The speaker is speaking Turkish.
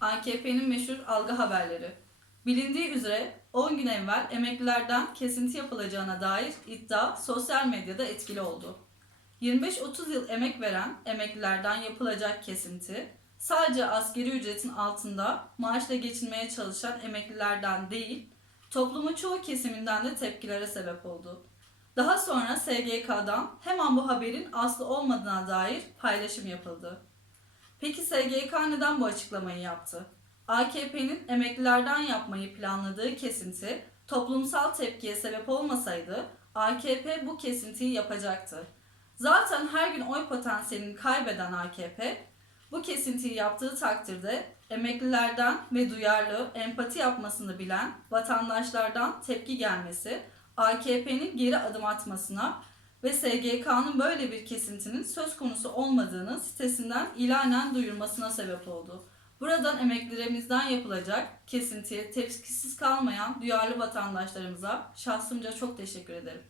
AKP'nin meşhur algı haberleri. Bilindiği üzere 10 gün evvel emeklilerden kesinti yapılacağına dair iddia sosyal medyada etkili oldu. 25-30 yıl emek veren emeklilerden yapılacak kesinti sadece askeri ücretin altında maaşla geçinmeye çalışan emeklilerden değil, toplumun çoğu kesiminden de tepkilere sebep oldu. Daha sonra SGK'dan hemen bu haberin aslı olmadığına dair paylaşım yapıldı. Peki SGK neden bu açıklamayı yaptı? AKP'nin emeklilerden yapmayı planladığı kesinti toplumsal tepkiye sebep olmasaydı AKP bu kesintiyi yapacaktı. Zaten her gün oy potansiyelini kaybeden AKP bu kesintiyi yaptığı takdirde emeklilerden ve duyarlı, empati yapmasını bilen vatandaşlardan tepki gelmesi, AKP'nin geri adım atmasına ve SGK'nın böyle bir kesintinin söz konusu olmadığını sitesinden ilanen duyurmasına sebep oldu. Buradan emeklilerimizden yapılacak kesintiye tepkisiz kalmayan duyarlı vatandaşlarımıza şahsımca çok teşekkür ederim.